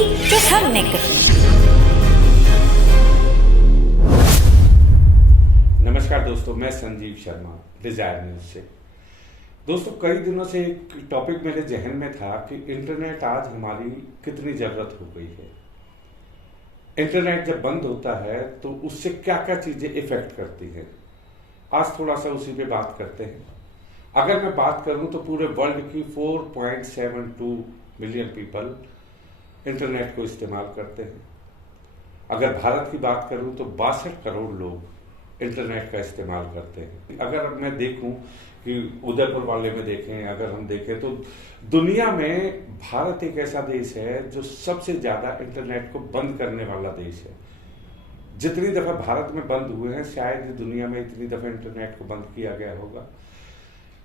जो हमने कही। नमस्कार दोस्तों, मैं संजीव शर्मा डिजायर न्यूज से। दोस्तों, कई दिनों से एक टॉपिक मेरे जहन में था कि इंटरनेट आज हमारी कितनी जरूरत हो गई है। इंटरनेट जब बंद होता है तो उससे क्या क्या चीजें इफेक्ट करती हैं। आज थोड़ा सा उसी पे बात करते हैं। अगर मैं बात करूं तो पूरे वर्ल्ड की 4.72 मिलियन पीपल इंटरनेट को इस्तेमाल करते हैं। अगर भारत की बात करूं तो 62 करोड़ लोग इंटरनेट का इस्तेमाल करते हैं। अगर मैं देखूं कि उदयपुर वाले में देखें, अगर हम देखें तो दुनिया में भारत एक ऐसा देश है जो सबसे ज्यादा इंटरनेट को बंद करने वाला देश है। जितनी दफा भारत में बंद हुए हैं, शायद दुनिया में इतनी दफा इंटरनेट को बंद किया गया होगा।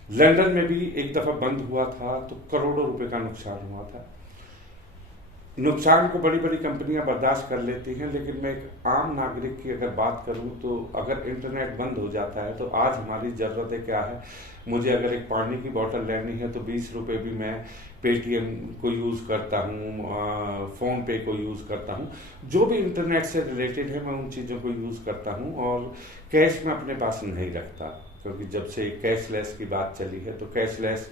लंदन में भी एक दफा बंद हुआ था तो करोड़ों रुपए का नुकसान हुआ था। नुकसान को बड़ी बड़ी कंपनियां बर्दाश्त कर लेती हैं, लेकिन मैं एक आम नागरिक की अगर बात करूं तो अगर इंटरनेट बंद हो जाता है तो आज हमारी जरूरतें क्या है। मुझे अगर एक पानी की बोतल लेनी है तो 20 रुपए भी मैं पेटीएम को यूज करता हूं, फोन पे को यूज करता हूं। जो भी इंटरनेट से रिलेटेड है मैं उन चीजों को यूज करता हूं और कैश में अपने पास नहीं रखता, क्योंकि जब से कैशलेस की बात चली है तो कैशलेस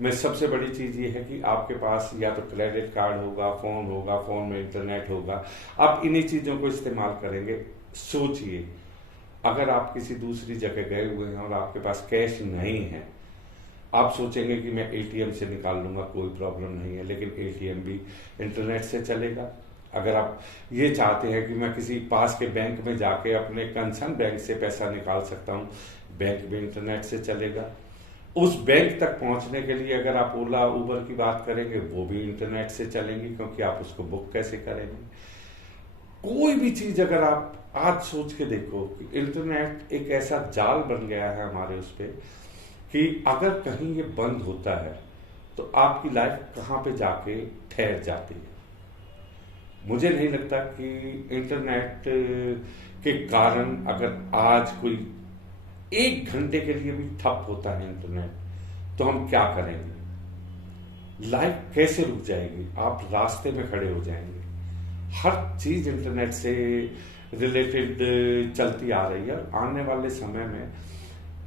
में सबसे बड़ी चीज ये है कि आपके पास या तो क्रेडिट कार्ड होगा, फोन में इंटरनेट होगा। आप इन्हीं चीजों को इस्तेमाल करेंगे। सोचिए, अगर आप किसी दूसरी जगह गए हुए हैं और आपके पास कैश नहीं है, आप सोचेंगे कि मैं एटीएम से निकाल लूंगा, कोई प्रॉब्लम नहीं है, लेकिन एटीएम भी इंटरनेट से चलेगा। अगर आप ये चाहते हैं कि मैं किसी पास के बैंक में जाके अपने कंसर्न बैंक से पैसा निकाल सकता हूं, बैंक भी इंटरनेट से चलेगा। उस बैंक तक पहुंचने के लिए अगर आप ओला उबर की बात करेंगे, वो भी इंटरनेट से चलेंगी, क्योंकि आप उसको बुक कैसे करेंगे। कोई भी चीज अगर आप आज सोच के देखो कि इंटरनेट एक ऐसा जाल बन गया है हमारे उस पे कि अगर कहीं ये बंद होता है तो आपकी लाइफ कहां पे जाके ठहर जाती है। मुझे नहीं लगता कि इंटरनेट के कारण अगर आज कोई 1 घंटे के लिए भी ठप होता है इंटरनेट, तो हम क्या करेंगे। लाइफ कैसे रुक जाएगी, आप रास्ते में खड़े हो जाएंगे। हर चीज इंटरनेट से रिलेटेड चलती आ रही है। आने वाले समय में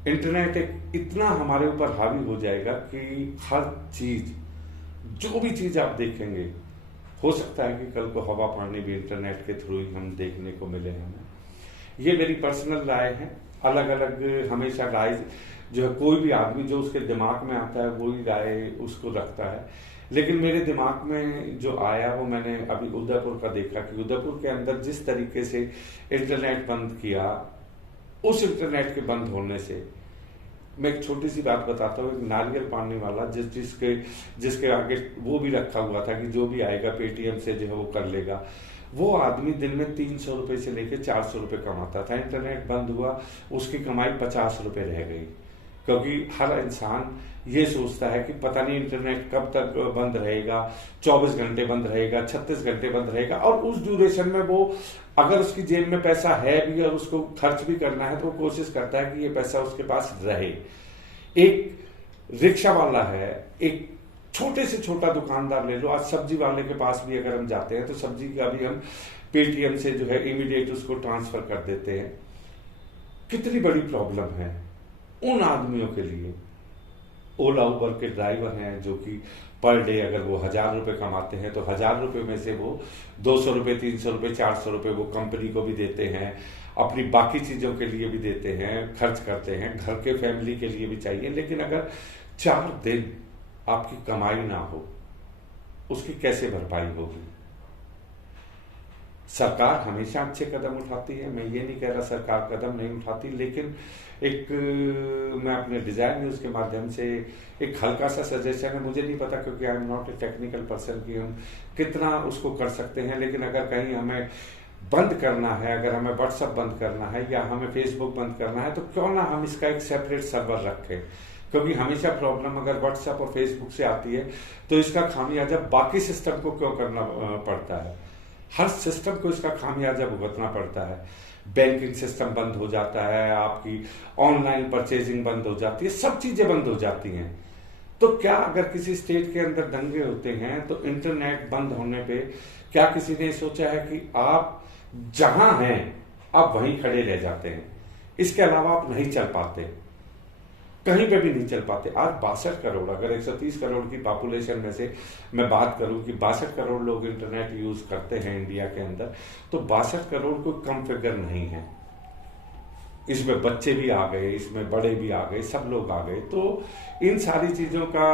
इंटरनेट एक इतना हमारे ऊपर हावी हो जाएगा कि हर चीज, जो भी चीज आप देखेंगे, हो सकता है कि कल को हवा पानी भी इंटरनेट के थ्रू ही हम देखने को मिले हमें। ये मेरी पर्सनल राय है। अलग अलग हमेशा राय जो है, कोई भी आदमी जो उसके दिमाग में आता है वही राय उसको रखता है। लेकिन मेरे दिमाग में जो आया वो मैंने अभी उदयपुर का देखा कि उदयपुर के अंदर जिस तरीके से इंटरनेट बंद किया, उस इंटरनेट के बंद होने से मैं एक छोटी सी बात बताता हूँ। एक नारियल पानी वाला जिसके आगे वो भी रखा हुआ था कि जो भी आएगा पेटीएम से जो है वो कर लेगा, वो आदमी दिन में 300 रुपए से लेकर 400 रुपए कमाता था। इंटरनेट बंद हुआ, उसकी कमाई 50 रुपए रह गई, क्योंकि हर इंसान ये सोचता है कि पता नहीं इंटरनेट कब तक बंद रहेगा, 24 घंटे बंद रहेगा, 36 घंटे बंद रहेगा। और उस ड्यूरेशन में वो, अगर उसकी जेब में पैसा है भी और उसको खर्च भी करना है, तो वो कोशिश करता है कि ये पैसा उसके पास रहे। एक रिक्शा वाला है, एक छोटे से छोटा दुकानदार ले लो, आज सब्जी वाले के पास भी अगर हम जाते हैं तो सब्जी का भी हम पेटीएम से जो है इमीडिएट उसको ट्रांसफर कर देते हैं। कितनी बड़ी प्रॉब्लम है उन आदमियों के लिए। ओला उबर के ड्राइवर हैं जो कि पर डे अगर वो 1000 रुपए कमाते हैं तो 1000 रुपए में से वो 200 रुपए, 300 रुपए, 400 रुपए वो कंपनी को भी देते हैं, अपनी बाकी चीजों के लिए भी देते हैं, खर्च करते हैं, घर के फैमिली के लिए भी चाहिए। लेकिन अगर 4 दिन आपकी कमाई ना हो, उसकी कैसे भरपाई होगी। सरकार हमेशा अच्छे कदम उठाती है, मैं ये नहीं कह रहा सरकार कदम नहीं उठाती, लेकिन एक मैं अपने डिजायर न्यूज के माध्यम से एक हल्का सा सजेशन है। मुझे नहीं पता, क्योंकि I am not a technical person, कि हम कितना उसको कर सकते हैं। लेकिन अगर कहीं हमें बंद करना है, अगर हमें व्हाट्सएप बंद करना है या हमें फेसबुक बंद करना है, तो क्यों ना हम इसका एक सेपरेट सर्वर रखें। क्योंकि हमेशा प्रॉब्लम अगर व्हाट्सएप और फेसबुक से आती है तो इसका खामियाजा बाकी सिस्टम को क्यों करना पड़ता है। हर सिस्टम को इसका खामियाजा भुगतना पड़ता है। बैंकिंग सिस्टम बंद हो जाता है, आपकी ऑनलाइन परचेजिंग बंद हो जाती है, सब चीजें बंद हो जाती हैं। तो क्या अगर किसी स्टेट के अंदर दंगे होते हैं तो इंटरनेट बंद होने पे क्या किसी ने सोचा है कि आप जहां हैं आप वहीं खड़े रह जाते हैं, इसके अलावा आप नहीं चल पाते, कहीं पे भी नहीं चल पाते। आज 62 करोड़, अगर 130 करोड़ की पॉपुलेशन में से मैं बात करूं कि 62 करोड़ लोग इंटरनेट यूज करते हैं इंडिया के अंदर, तो 62 करोड़ कोई कम फिगर नहीं है। इसमें बच्चे भी आ गए, इसमें बड़े भी आ गए, सब लोग आ गए। तो इन सारी चीजों का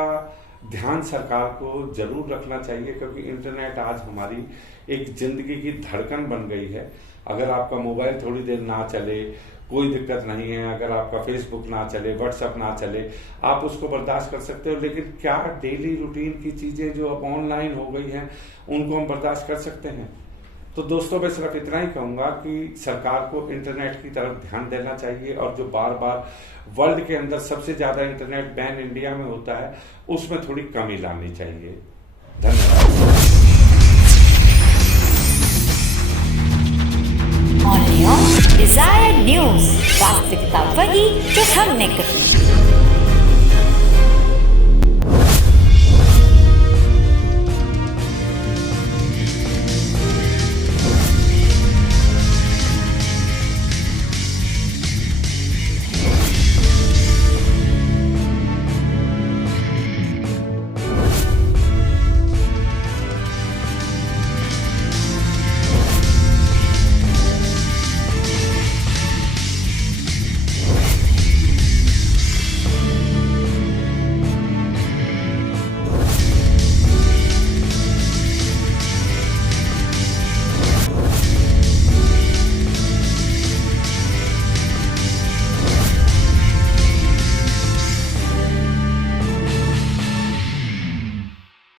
ध्यान सरकार को जरूर रखना चाहिए, क्योंकि इंटरनेट आज हमारी एक जिंदगी की धड़कन बन गई है। अगर आपका मोबाइल थोड़ी देर ना चले कोई दिक्कत नहीं है, अगर आपका फेसबुक ना चले, व्हाट्सएप ना चले, आप उसको बर्दाश्त कर सकते हो। लेकिन क्या डेली रूटीन की चीजें जो अब ऑनलाइन हो गई हैं उनको हम बर्दाश्त कर सकते हैं? तो दोस्तों मैं सिर्फ इतना ही कहूंगा कि सरकार को इंटरनेट की तरफ ध्यान देना चाहिए, और जो बार बार वर्ल्ड के अंदर सबसे ज्यादा इंटरनेट बैन इंडिया में होता है उसमें थोड़ी कमी लानी चाहिए। धन्यवाद। Only on Desire News, वास्तविकता वही जो हमने कही।